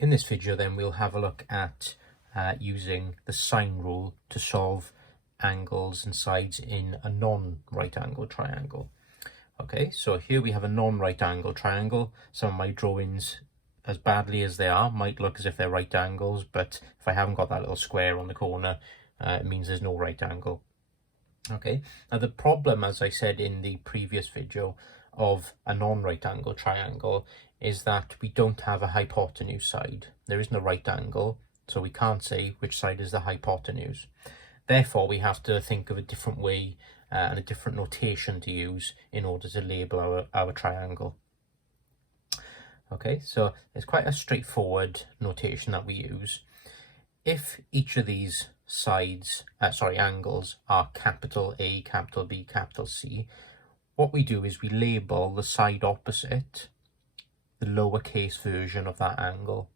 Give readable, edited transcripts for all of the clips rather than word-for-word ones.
In this video then we'll have a look at using the sine rule to solve angles and sides in a non-right angle triangle. Okay, so here we have a non-right angle triangle. Some of my drawings, as badly as they are, might look as if they're right angles, but if I haven't got that little square on the corner, it means there's no right angle. Okay, now the problem, as I said in the previous video, of a non-right angle triangle is that we don't have a hypotenuse side. There isn't a right angle, so we can't say which side is the hypotenuse. Therefore, we have to think of a different way and a different notation to use in order to label our triangle. Okay, so it's quite a straightforward notation that we use. If each of these angles are capital A, capital B, capital C, what we do is we label the side opposite the lowercase version of that angle.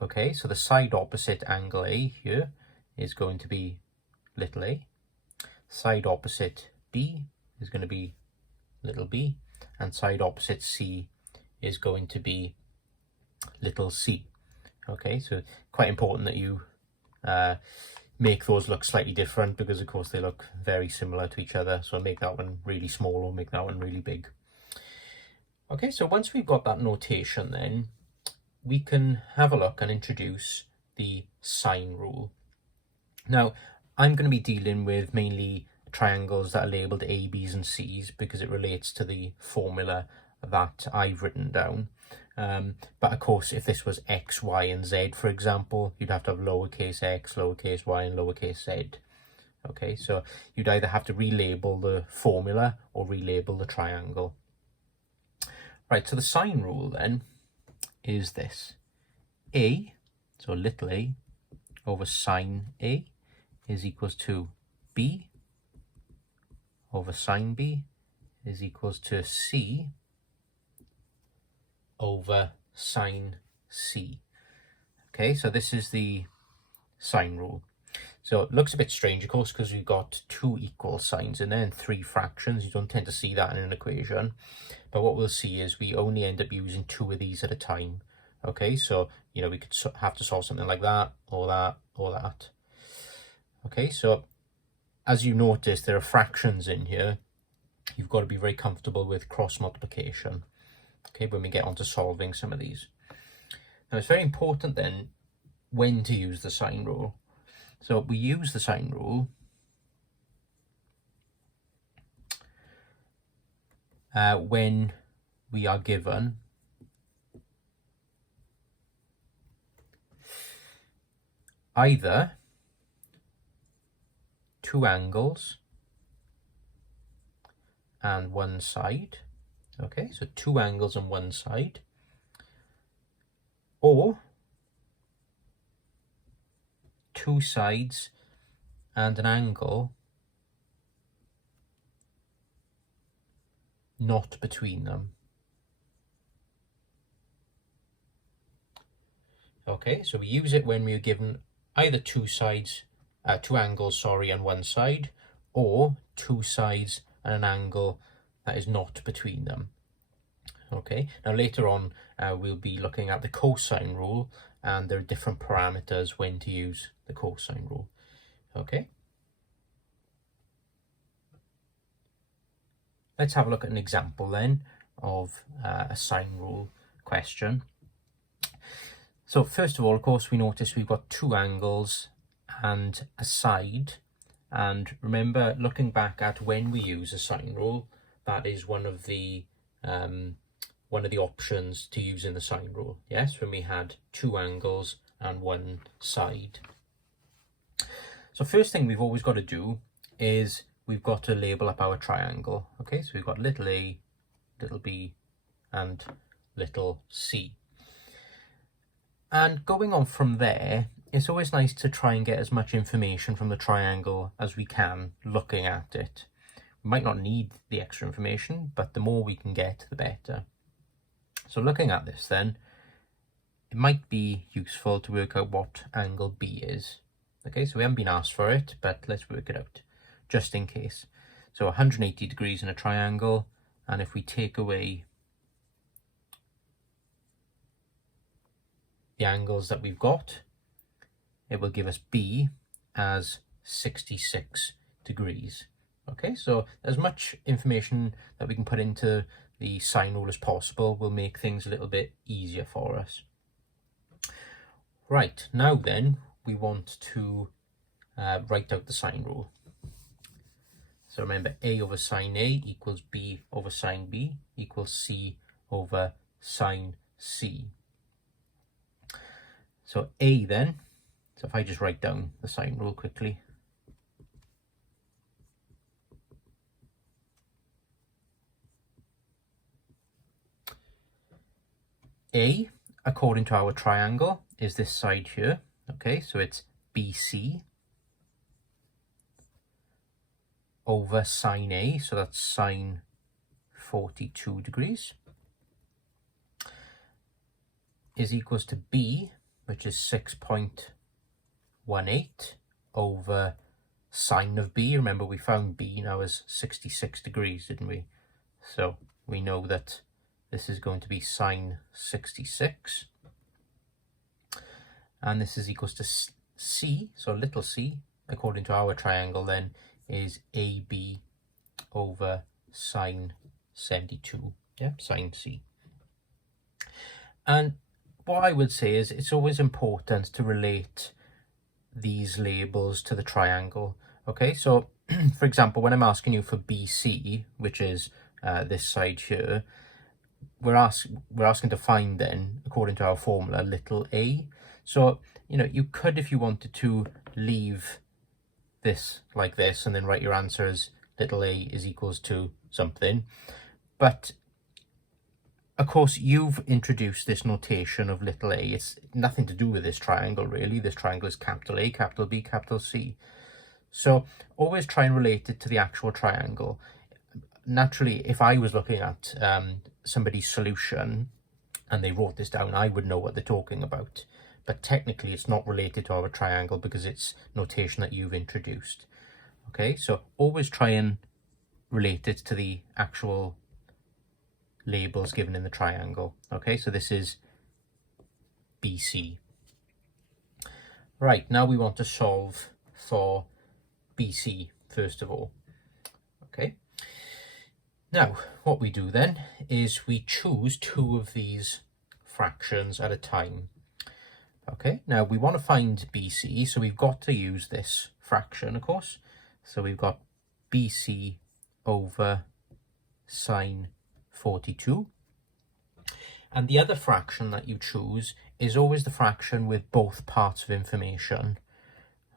Okay, so the side opposite angle A here is going to be little a. Side opposite B is going to be little b. And side opposite C is going to be little c. Okay, so quite important that you make those look slightly different, because of course they look very similar to each other. So make that one really small or make that one really big. Okay, so once we've got that notation, then we can have a look and introduce the sine rule. Now, I'm going to be dealing with mainly triangles that are labelled A, B's and C's because it relates to the formula that I've written down. But of course, if this was X, Y and Z, for example, you'd have to have lowercase x, lowercase y and lowercase z. Okay, so you'd either have to relabel the formula or relabel the triangle. Right, so the sine rule then is this. A, so little a, over sine A is equals to B over sine B is equals to C over sine C. Okay, so this is the sine rule. So it looks a bit strange, of course, because we've got two equal signs in there and three fractions. You don't tend to see that in an equation. But what we'll see is we only end up using two of these at a time. Okay, so, you know, we could have to solve something like that, or that, or that. Okay, so as you notice, there are fractions in here. You've got to be very comfortable with cross multiplication. Okay, when we get on to solving some of these. Now, it's very important then when to use the sine rule. So we use the sine rule when we are given either two angles and one side. Okay, so two angles and one side, or two sides and an angle not between them. Okay, so we use it when we're given either two angles, and one side, or two sides and an angle that is not between them. Okay, now later on we'll be looking at the cosine rule, and there are different parameters when to use the cosine rule. Okay, let's have a look at an example then of a sine rule question. So first of all, of course, we notice we've got two angles and a side, and remember, looking back at when we use a sine rule, that is one of the options to use in the sine rule. Yes, when we had two angles and one side. So first thing we've always got to do is we've got to label up our triangle. Okay, so we've got little a, little b and little c. And going on from there, it's always nice to try and get as much information from the triangle as we can looking at it. We might not need the extra information, but the more we can get, the better. So looking at this then, it might be useful to work out what angle B is. Okay, so we haven't been asked for it, but let's work it out, just in case. So 180 degrees in a triangle, and if we take away the angles that we've got, it will give us B as 66 degrees. Okay, so as much information that we can put into the sine rule as possible will make things a little bit easier for us. Right, now then we want to write out the sine rule. So remember, A over sine A equals B over sine B equals C over sine C. So A then, so if I just write down the sine rule quickly. A, according to our triangle, is this side here. Okay, so it's BC over sine A, so that's sine 42 degrees, is equals to B, which is 6.18 over sine of B. Remember, we found B now as 66 degrees, didn't we? So we know that this is going to be sine 66. And this is equals to C, so little c, according to our triangle then, is AB over sine 72, yeah, sine C. And what I would say is it's always important to relate these labels to the triangle. Okay, so for example, when I'm asking you for BC, which is this side here, we're asking to find then, according to our formula, little a. So, you know, you could, if you wanted to, leave this like this and then write your answer as little a is equals to something. But of course, you've introduced this notation of little a. It's nothing to do with this triangle, really. This triangle is capital A, capital B, capital C. So always try and relate it to the actual triangle. Naturally, if I was looking at somebody's solution and they wrote this down, I would know what they're talking about. But technically, it's not related to our triangle because it's notation that you've introduced. Okay, so always try and relate it to the actual labels given in the triangle. Okay, so this is BC. Right, now we want to solve for BC first of all. Okay, now what we do then is we choose two of these fractions at a time. Okay, now we want to find BC, so we've got to use this fraction, of course. So we've got BC over sine 42. And the other fraction that you choose is always the fraction with both parts of information.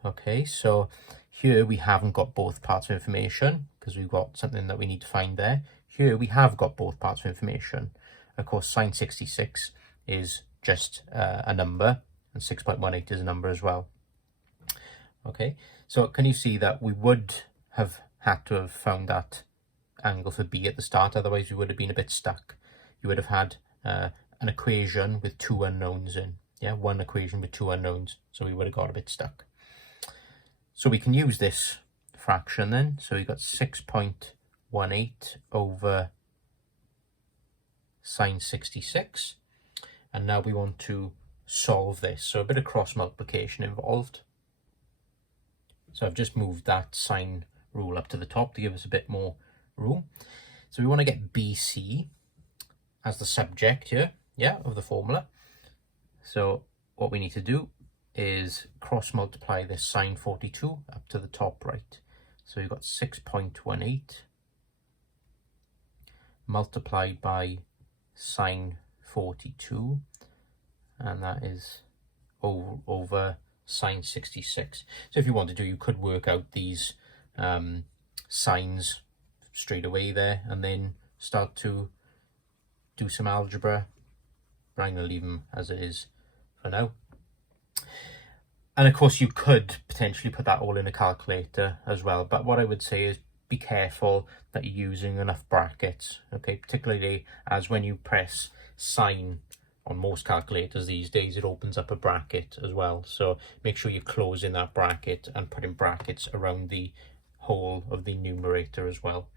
Okay, so here we haven't got both parts of information because we've got something that we need to find there. Here we have got both parts of information. Of course, sine 66 is just a number, and 6.18 is a number as well. Okay, so can you see that we would have had to have found that angle for B at the start, otherwise we would have been a bit stuck. You would have had an equation with two unknowns in. Yeah, one equation with two unknowns, so we would have got a bit stuck. So we can use this fraction then. So we've got 6.18 over sine 66. And now we want to solve this. So a bit of cross multiplication involved. So I've just moved that sine rule up to the top to give us a bit more room. So we want to get BC as the subject here, yeah, of the formula. So what we need to do is cross multiply this sine 42 up to the top right. So we've got 6.18 multiplied by sine 42, and that is over sine 66. So if you want to do, you could work out these signs straight away there and then start to do some algebra. But I'm going to leave them as it is for now. And of course you could potentially put that all in a calculator as well, but what I would say is be careful that you're using enough brackets, okay, particularly as when you press sine on most calculators these days, it opens up a bracket as well. So make sure you close in that bracket and put in brackets around the whole of the numerator as well.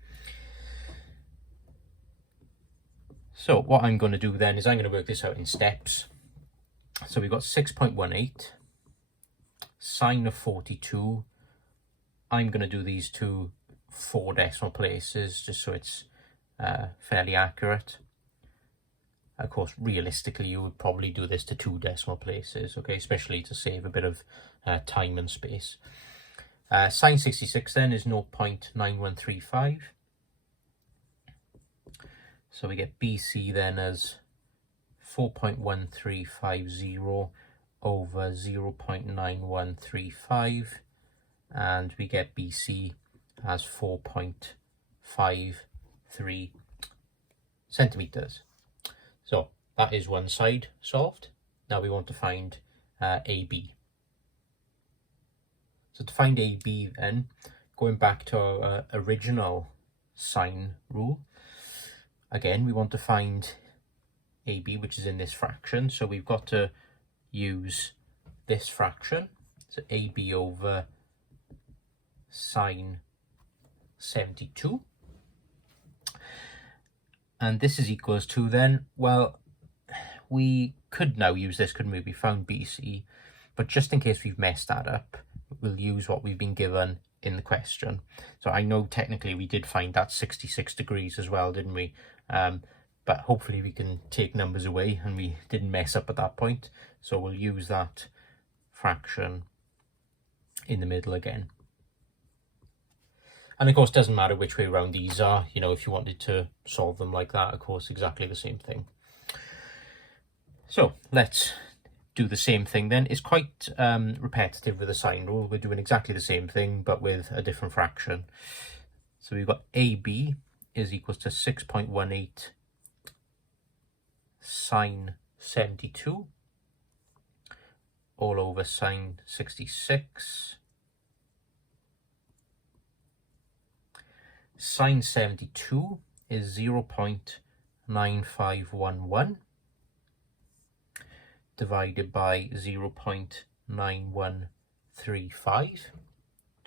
So what I'm going to do then is I'm going to work this out in steps. So we've got 6.18, sine of 42. I'm going to do these to 4 decimal places just so it's fairly accurate. Of course, realistically, you would probably do this to 2 decimal places, okay, especially to save a bit of time and space. Sine 66 then is 0.9135. So we get BC then as 4.1350 over 0.9135, and we get BC as 4.53 centimeters. So that is one side solved. Now we want to find AB. So to find AB then, going back to our original sine rule, again we want to find AB, which is in this fraction, so we've got to use this fraction, so AB over sine 72, and this is equals to then, well, we could now use this, couldn't we? We found BC, but just in case we've messed that up, we'll use what we've been given in the question. So I know technically we did find that 66 degrees as well, didn't we? But hopefully we can take numbers away and we didn't mess up at that point. So we'll use that fraction in the middle again. And of course, it doesn't matter which way around these are. You know, if you wanted to solve them like that, of course, exactly the same thing. So let's do the same thing then. It's quite repetitive with the sine rule. We're doing exactly the same thing, but with a different fraction. So we've got AB is equals to 6.18 sine 72 all over sine 66. Sine 72 is 0.9511 divided by 0.9135,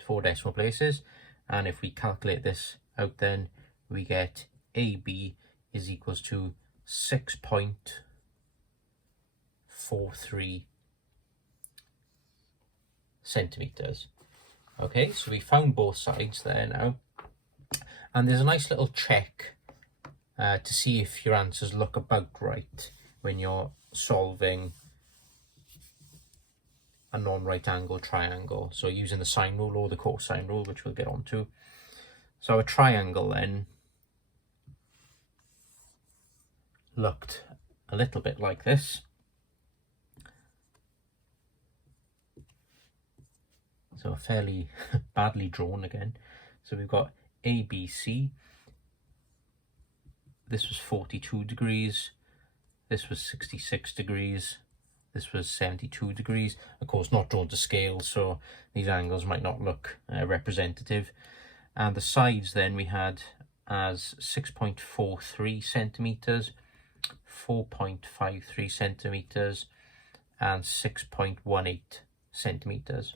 4 decimal places, and if we calculate this out then we get AB is equals to 6.43 centimeters. Okay, so we found both sides there now, and there's a nice little check to see if your answers look about right when you're solving a non-right angle triangle. So using the sine rule or the cosine rule, which we'll get onto. So a triangle then looked a little bit like this. So fairly badly drawn again. So we've got ABC. This was 42 degrees. This was 66 degrees. This was 72 degrees. Of course, not drawn to scale, so these angles might not look representative. And the sides then we had as 6.43 centimeters, 4.53 centimeters, and 6.18 centimeters.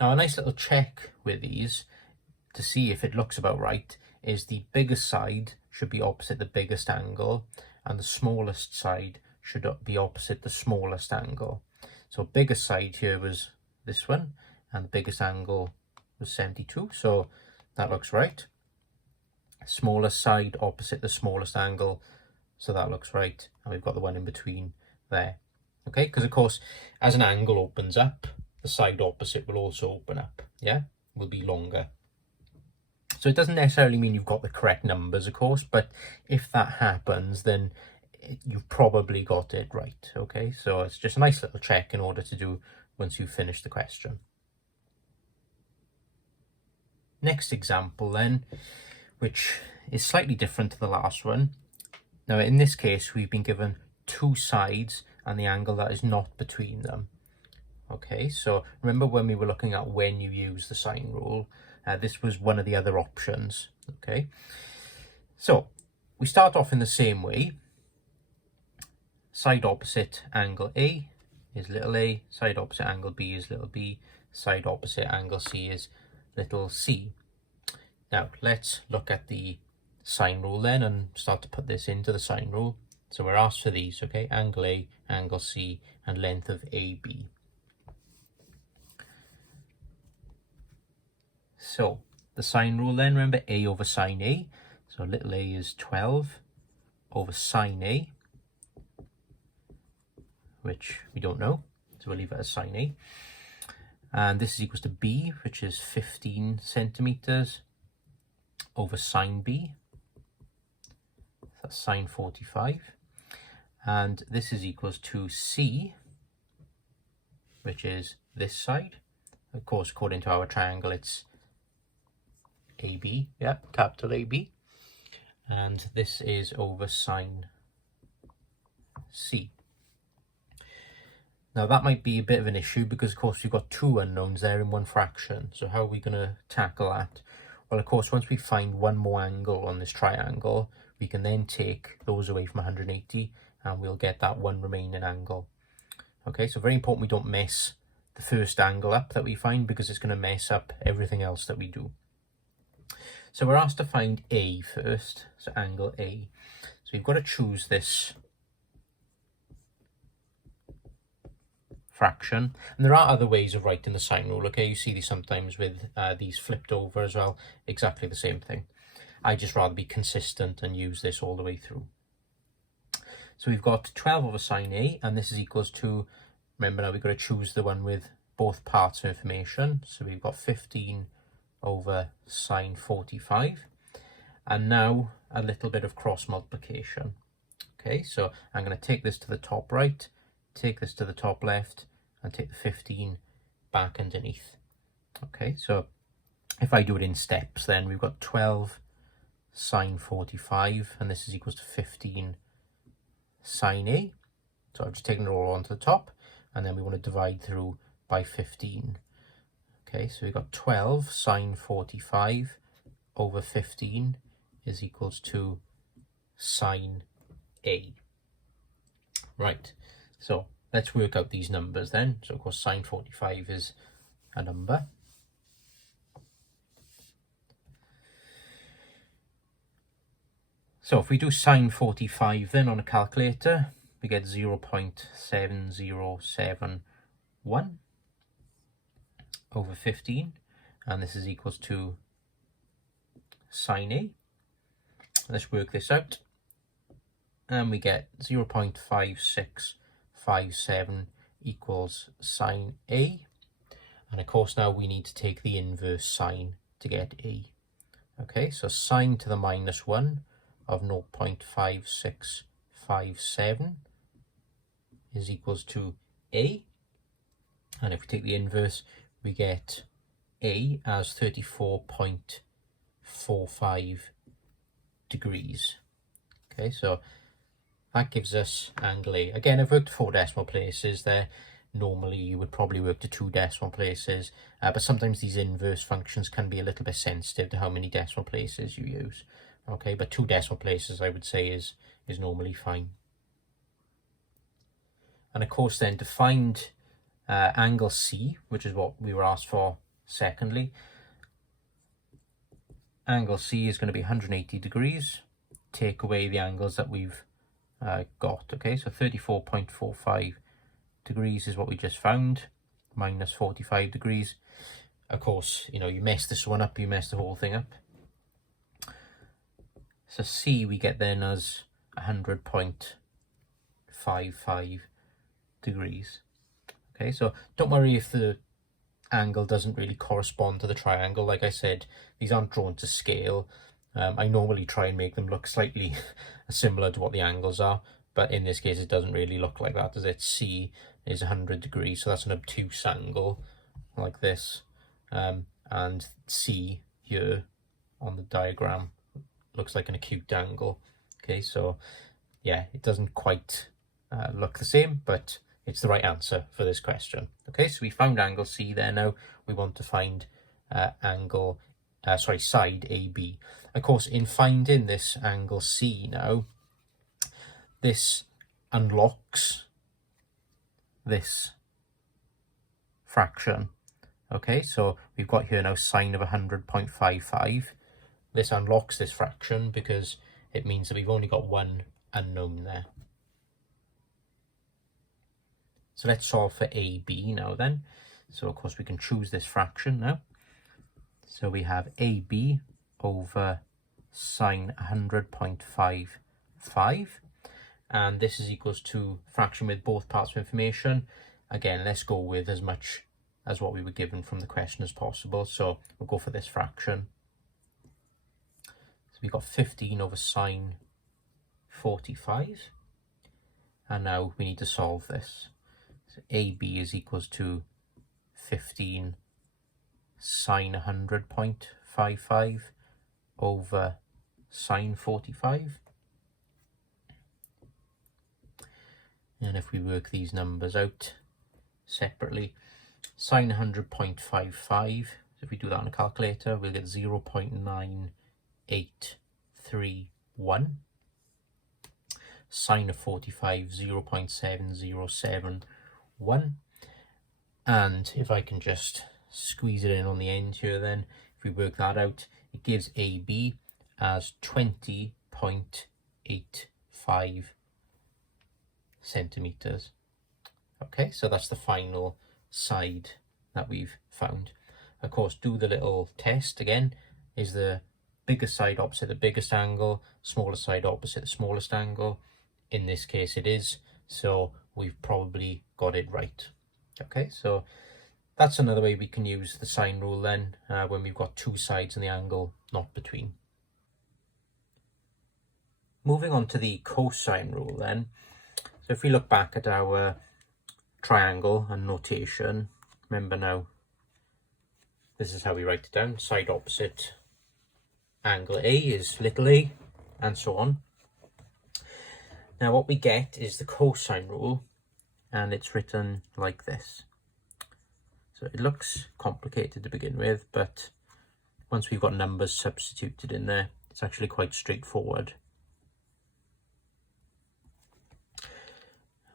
Now, a nice little check with these to see if it looks about right is the biggest side should be opposite the biggest angle, and the smallest side should be opposite the smallest angle. So biggest side here was this one, and the biggest angle was 72, so that looks right. Smallest side opposite the smallest angle, so that looks right, and we've got the one in between there. Okay, because of course, as an angle opens up, the side opposite will also open up, yeah? Will be longer. So it doesn't necessarily mean you've got the correct numbers, of course, but if that happens, then you've probably got it right, okay? So it's just a nice little check in order to do once you've finished the question. Next example then, which is slightly different to the last one. Now in this case, we've been given 2 sides and the angle that is not between them. Okay, so remember when we were looking at when you use the sine rule, this was one of the other options, okay? So we start off in the same way. Side opposite angle A is little a, side opposite angle B is little b, side opposite angle C is little c. Now let's look at the sine rule then and start to put this into the sine rule. So we're asked for these, okay? Angle A, angle C, and length of AB. So the sine rule then, remember A over sine A. So little a is 12 over sine A, which we don't know. So we'll leave it as sine A. And this is equals to B, which is 15 centimeters over sine B. That's sine 45. And this is equals to C, which is this side. Of course, according to our triangle, it's AB, yeah, capital AB. And this is over sine C. Now that might be a bit of an issue because of course we've got two unknowns there in one fraction. So how are we going to tackle that? Well, of course, once we find one more angle on this triangle, we can then take those away from 180 and we'll get that one remaining angle. Okay, so very important we don't mess the first angle up that we find because it's going to mess up everything else that we do. So we're asked to find A first, so angle A. So we've got to choose this fraction, and there are other ways of writing the sine rule, okay? You see these sometimes with these flipped over as well, exactly the same thing. I just rather be consistent and use this all the way through. So we've got 12 over sine A, and this is equals to, remember now we've got to choose the one with both parts of information. So we've got 15 over sine 45, and now a little bit of cross multiplication. Okay, so I'm going to take this to the top right, take this to the top left, and take the 15 back underneath. Okay, so if I do it in steps, then we've got 12 sine 45, and this is equals to 15 sine A. So I've just taken it all onto the top, and then we want to divide through by 15. Okay, so we've got 12 sine 45 over 15 is equals to sine A. Right, so let's work out these numbers then. So of course sine 45 is a number. So if we do sine 45 then on a calculator, we get 0.7071 over 15, and this is equals to sine A. Let's work this out, and we get 0.5657 equals sine A, and of course now we need to take the inverse sine to get A. Okay, so sine to the minus 1 of 0.5657 is equals to A, and if we take the inverse, we get A as 34.45 degrees. Okay, so that gives us angle A. Again, I've worked 4 decimal places there. Normally you would probably work to 2 decimal places, but sometimes these inverse functions can be a little bit sensitive to how many decimal places you use. Okay, but 2 decimal places I would say is normally fine. And of course then to find angle C, which is what we were asked for secondly, angle C is going to be 180 degrees. Take away the angles that we've got. Okay, so 34.45 degrees is what we just found, minus 45 degrees. Of course, you know, you mess this one up, you mess the whole thing up. So C we get then as 100.55 degrees. Okay, so don't worry if the angle doesn't really correspond to the triangle. Like I said, these aren't drawn to scale. I normally try and make them look slightly similar to what the angles are, but in this case it doesn't really look like that, does it? C is 100 degrees, so that's an obtuse angle like this, and C here on the diagram looks like an acute angle. Okay, so yeah, it doesn't quite look the same, but it's the right answer for this question. Okay, so we found angle C there. Now we want to find side AB. Of course, in finding this angle C now, this unlocks this fraction. Okay, so we've got here now sine of 100.55. This unlocks this fraction because it means that we've only got one unknown there. So let's solve for AB now then. So of course we can choose this fraction now. So we have AB over sine 100.55, and this is equals to fraction with both parts of information. Again, let's go with as much as what we were given from the question as possible. So we'll go for this fraction. So we've got 15 over sine 45. And now we need to solve this. So AB is equals to 15 sine 100.55 over sine 45. And if we work these numbers out separately, sine 100.55, if we do that on a calculator, we'll get 0.9831. Sine of 45, 0.7071. And if I can just squeeze it in on the end here, then if we work that out, it gives AB as 20.85 centimeters. Okay, so that's the final side that we've found. Of course, do the little test again. Is the biggest side opposite the biggest angle, smaller side opposite the smallest angle? In this case it is, so we've probably got it right. Okay, so that's another way we can use the sine rule then, when we've got two sides and the angle not between. Moving on to the cosine rule then. So if we look back at our triangle and notation, remember now, this is how we write it down. Side opposite angle A is little a, and so on. Now what we get is the cosine rule, and it's written like this. So it looks complicated to begin with, but once we've got numbers substituted in there, it's actually quite straightforward.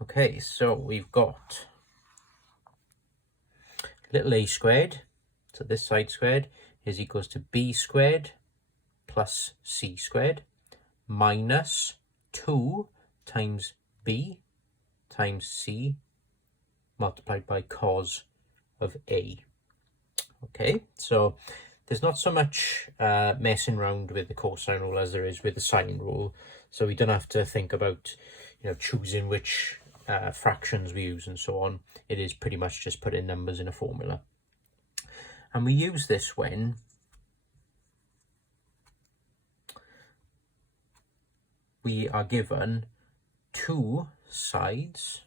Okay, so we've got little a squared, so this side squared is equals to b squared plus c squared minus 2 times b times c multiplied by cos of a. Okay, so there's not so much messing around with the cosine rule as there is with the sine rule, so we don't have to think about, you know, choosing which fractions we use and so on. It is pretty much just putting numbers in a formula, and we use this when we are given two sides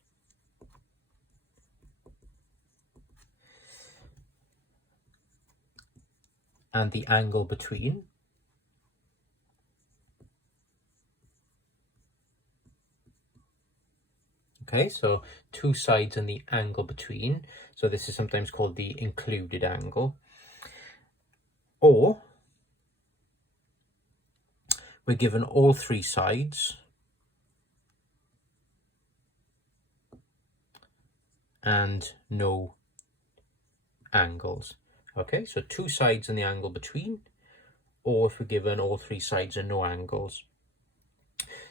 and the angle between. Okay, so two sides and the angle between. So this is sometimes called the included angle. Or we're given all three sides and no angles. Okay, so two sides and the angle between, or if we're given all three sides and no angles.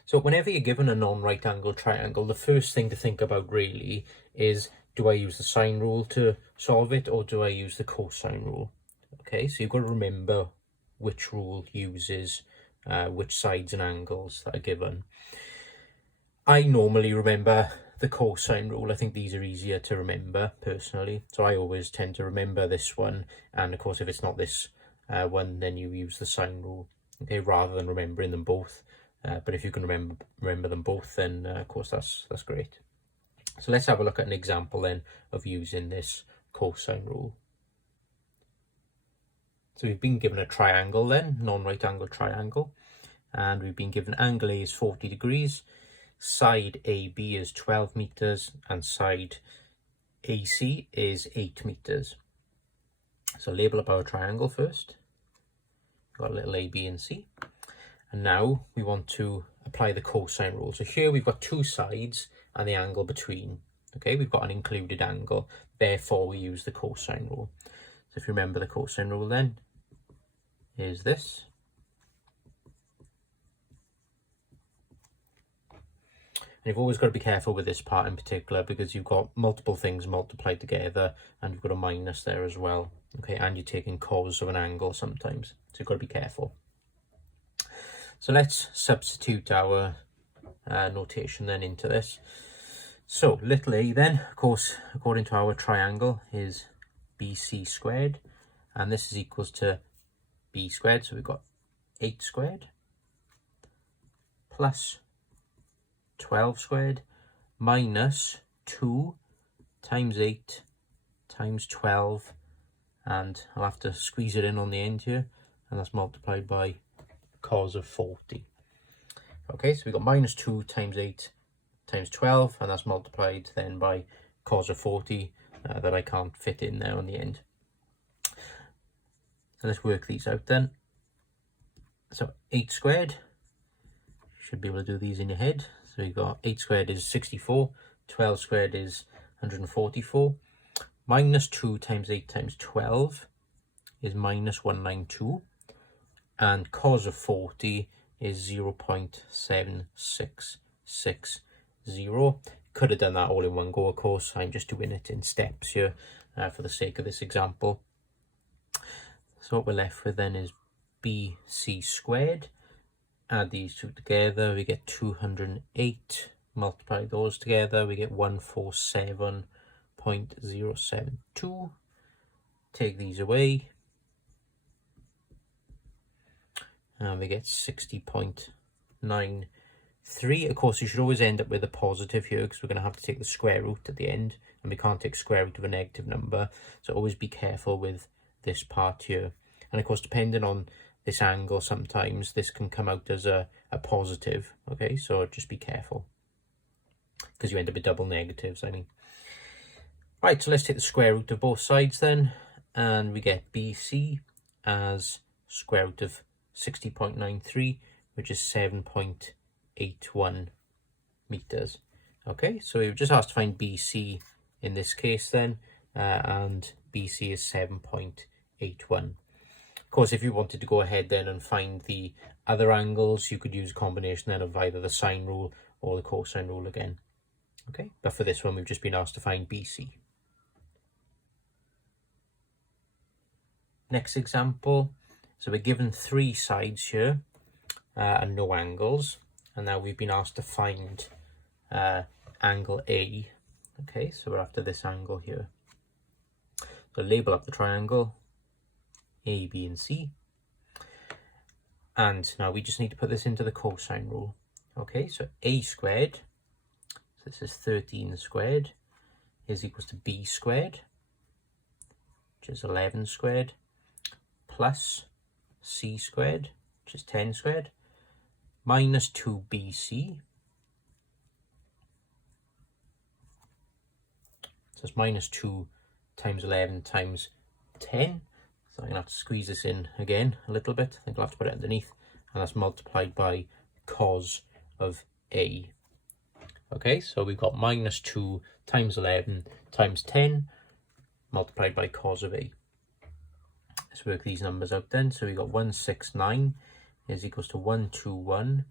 So whenever you're given a non-right angle triangle, the first thing to think about really is, do I use the sine rule to solve it, or do I use the cosine rule? Okay, so you've got to remember which rule uses which sides and angles that are given. I normally remember the cosine rule. I think these are easier to remember personally, so I always tend to remember this one, and of course if it's not this one, then you use the sine rule, okay, rather than remembering them both. But if you can remember them both, then of course that's great. So let's have a look at an example then of using this cosine rule. So we've been given a triangle then, non-right angle triangle, and we've been given angle A is 40 degrees, side AB is 12 meters, and side AC is 8 meters. So label up our triangle first. We've got a little A, B, and C. And now we want to apply the cosine rule. So here we've got two sides and the angle between. Okay, we've got an included angle, therefore we use the cosine rule. So if you remember the cosine rule then, is this. And you've always got to be careful with this part in particular, because you've got multiple things multiplied together and you've got a minus there as well. Okay, and you're taking cos of an angle sometimes, so you've got to be careful. So let's substitute our notation then into this. So little a then, of course, according to our triangle, is BC squared, and this is equals to b squared, so we've got 8 squared plus 12 squared minus 2 times 8 times 12, and I'll have to squeeze it in on the end here, and that's multiplied by cos of 40. Okay, so we've got minus 2 times 8 times 12, and that's multiplied then by cos of 40 that I can't fit in there on the end. So let's work these out then. So 8 squared, you should be able to do these in your head. So you've got 8 squared is 64, 12 squared is 144, minus 2 times 8 times 12 is minus 192, and cos of 40 is 0.7660. Could have done that all in one go, of course. I'm just doing it in steps here for the sake of this example. So what we're left with then is BC squared. Add these two together, we get 208. Multiply those together, we get 147.072. Take these away, and we get 60.93. Of course, you should always end up with a positive here, because we're going to have to take the square root at the end, and we can't take square root of a negative number, so always be careful with this part here. And of course, depending on this angle, sometimes this can come out as a positive. Okay, so just be careful, because you end up with double negatives, I mean. Right, so let's take the square root of both sides then, and we get BC as square root of 60.93, which is 7.81 meters. Okay, so we've just asked to find BC in this case then, and BC is 7.81. Of course, if you wanted to go ahead then and find the other angles, you could use a combination then of either the sine rule or the cosine rule again. Okay, but for this one, we've just been asked to find BC. Next example, so we're given 3 sides here and no angles, and now we've been asked to find angle A. Okay, so we're after this angle here. So label up the triangle A, B, and C. And now we just need to put this into the cosine rule. Okay, so A squared, so this is 13 squared, is equals to B squared, which is 11 squared, plus C squared, which is 10 squared, minus 2BC. So it's minus 2 times 11 times 10. So I'm going to have to squeeze this in again a little bit. I think I'll have to put it underneath. And that's multiplied by cos of A. Okay, so we've got minus 2 times 11 times 10 multiplied by cos of A. Let's work these numbers out then. So we've got 169 is equals to 121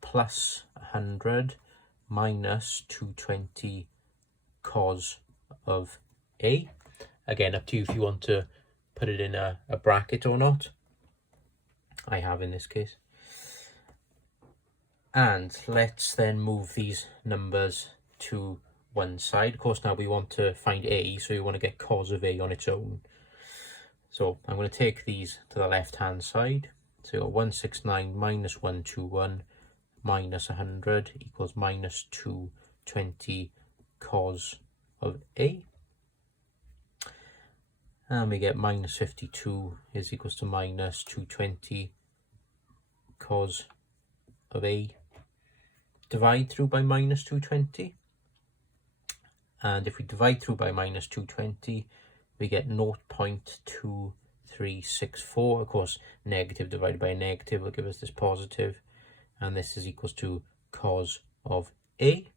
plus 100 minus 220 cos of A. Again, up to you if you want to put it in a bracket or not. I have in this case. And let's then move these numbers to one side. Of course, now we want to find A, so we want to get cos of A on its own. So I'm going to take these to the left-hand side. So 169 minus 121 minus 100 equals minus 220 cos of A. And we get minus 52 is equals to minus 220 cos of A. Divide through by minus 220. And if we divide through by minus 220, we get 0.2364. Of course, negative divided by negative will give us this positive. And this is equals to cos of A.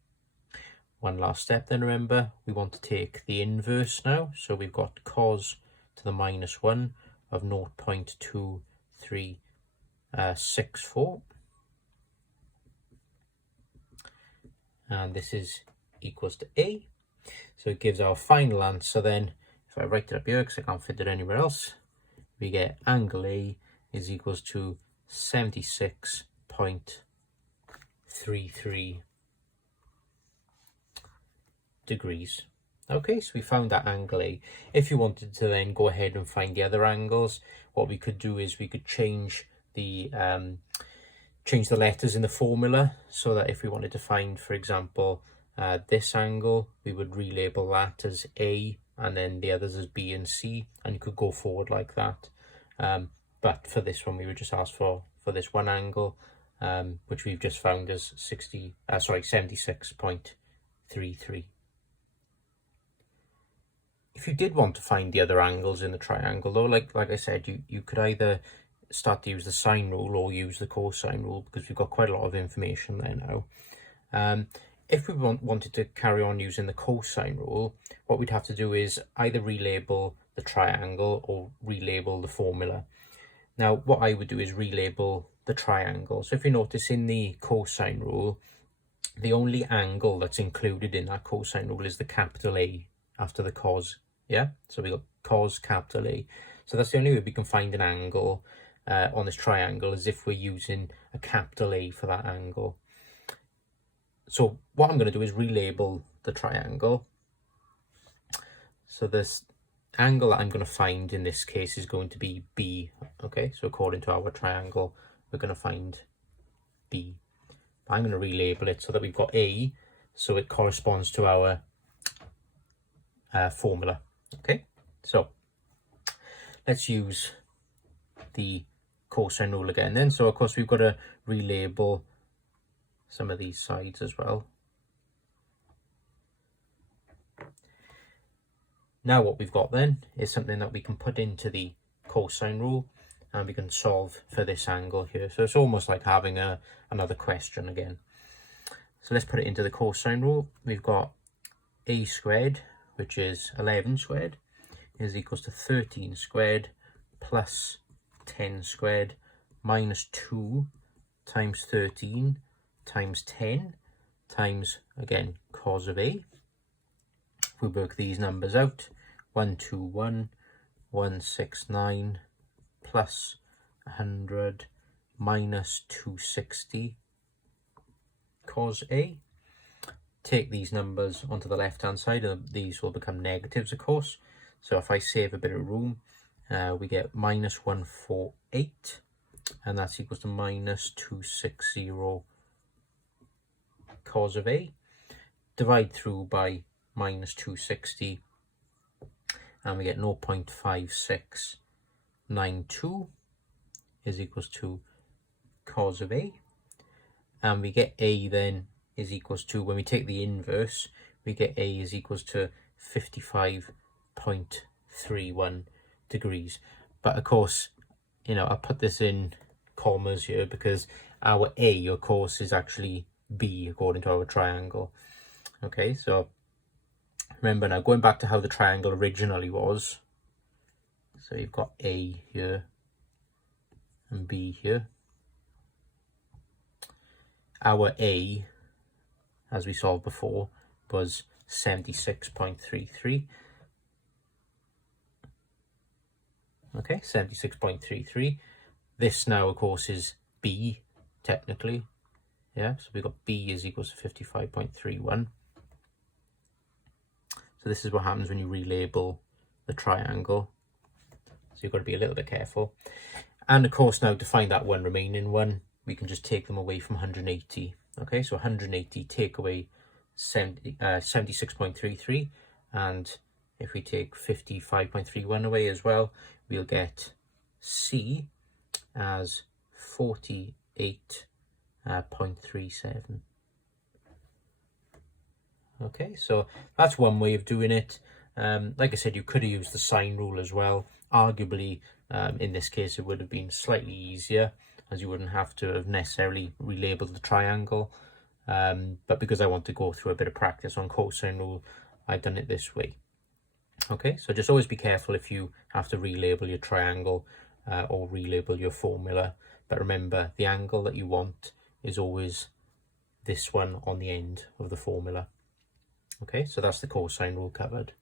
One last step then, remember, we want to take the inverse now. So we've got cos to the minus 1 of 0.2364. and this is equals to A. So it gives our final answer then. If I write it up here, because I can't fit it anywhere else, we get angle A is equals to 76.33 degrees. Okay, so we found that angle A. If you wanted to then go ahead and find the other angles, what we could do is we could change the letters in the formula, so that if we wanted to find, for example, this angle, we would relabel that as A and then the others as B and C, and you could go forward like that. But for this one, we would just ask for this one angle, which we've just found as 76.33. If you did want to find the other angles in the triangle, though, like I said, you could either start to use the sine rule or use the cosine rule, because we've got quite a lot of information there now. If we wanted to carry on using the cosine rule, what we'd have to do is either relabel the triangle or relabel the formula. Now, what I would do is relabel the triangle. So if you notice in the cosine rule, the only angle that's included in that cosine rule is the capital A after the cos. Yeah, so we got cos capital A. So that's the only way we can find an angle on this triangle, is if we're using a capital A for that angle. So what I'm going to do is relabel the triangle. So this angle that I'm going to find in this case is going to be B. Okay, so according to our triangle, we're going to find B. I'm going to relabel it so that we've got A, so it corresponds to our formula. Okay, so let's use the cosine rule again then. So of course we've got to relabel some of these sides as well. Now what we've got then is something that we can put into the cosine rule, and we can solve for this angle here. So it's almost like having another question again. So let's put it into the cosine rule. We've got A squared, which is 11 squared, is equals to 13 squared plus 10 squared minus 2 times 13 times 10 times, again, cos of A. If we work these numbers out, 121, 169 plus 100 minus 260 cos A. Take these numbers onto the left hand side, and these will become negatives, of course. So if I save a bit of room, we get minus 148, and that's equals to minus 260 cos of A. Divide through by minus 260, and we get 0.5692 is equals to cos of A. And we get A then is equals to, when we take the inverse, we get A is equals to 55.31 degrees. But of course, you know, I'll put this in commas here because our A, of course, is actually B according to our triangle. Okay, so remember now, going back to how the triangle originally was, so you've got A here and B here. Our A, as we solved before, was 76.33. Okay, 76.33. This now, of course, is B, technically. Yeah, so we've got B is equals to 55.31. So this is what happens when you relabel the triangle. So you've got to be a little bit careful. And of course, now to find that one remaining one, we can just take them away from 180. Okay, so 180 take away 76.33, and if we take 55.31 away as well, we'll get C as 48.37. Okay, so that's one way of doing it. Like I said, you could have used the sine rule as well. Arguably, in this case, it would have been slightly easier, as you wouldn't have to have necessarily relabeled the triangle. But because I want to go through a bit of practice on cosine rule, I've done it this way. Okay, so just always be careful if you have to relabel your triangle or relabel your formula. But remember, the angle that you want is always this one on the end of the formula. Okay, so that's the cosine rule covered.